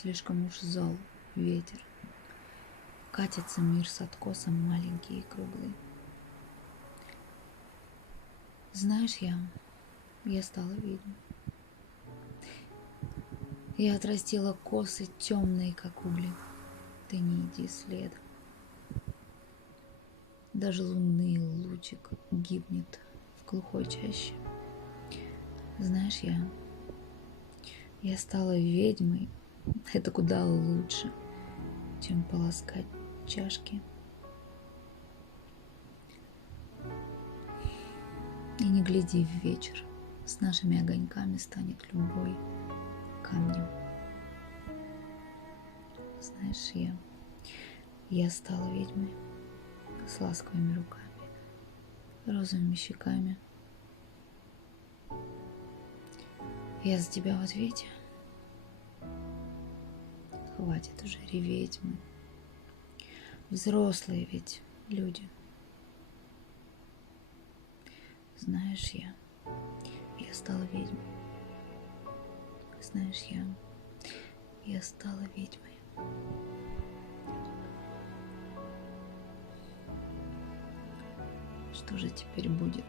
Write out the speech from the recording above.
Слишком уж зол ветер. Катится мир с откосом маленький и круглый. Знаешь, я стала ведьмой. Я отрастила косы темные, как угли. Ты не иди следом. Даже лунный лучик гибнет в глухой чаще. Знаешь, я стала ведьмой. Это куда лучше, чем полоскать чашки. И не гляди в вечер, с нашими огоньками станет любой камнем. Знаешь, я стала ведьмой с ласковыми руками, розовыми щеками. Я за тебя в ответе. Хватит уже реветь мы. Взрослые ведь люди. Знаешь, я стала ведьмой. Знаешь, я стала ведьмой. Что же теперь будет?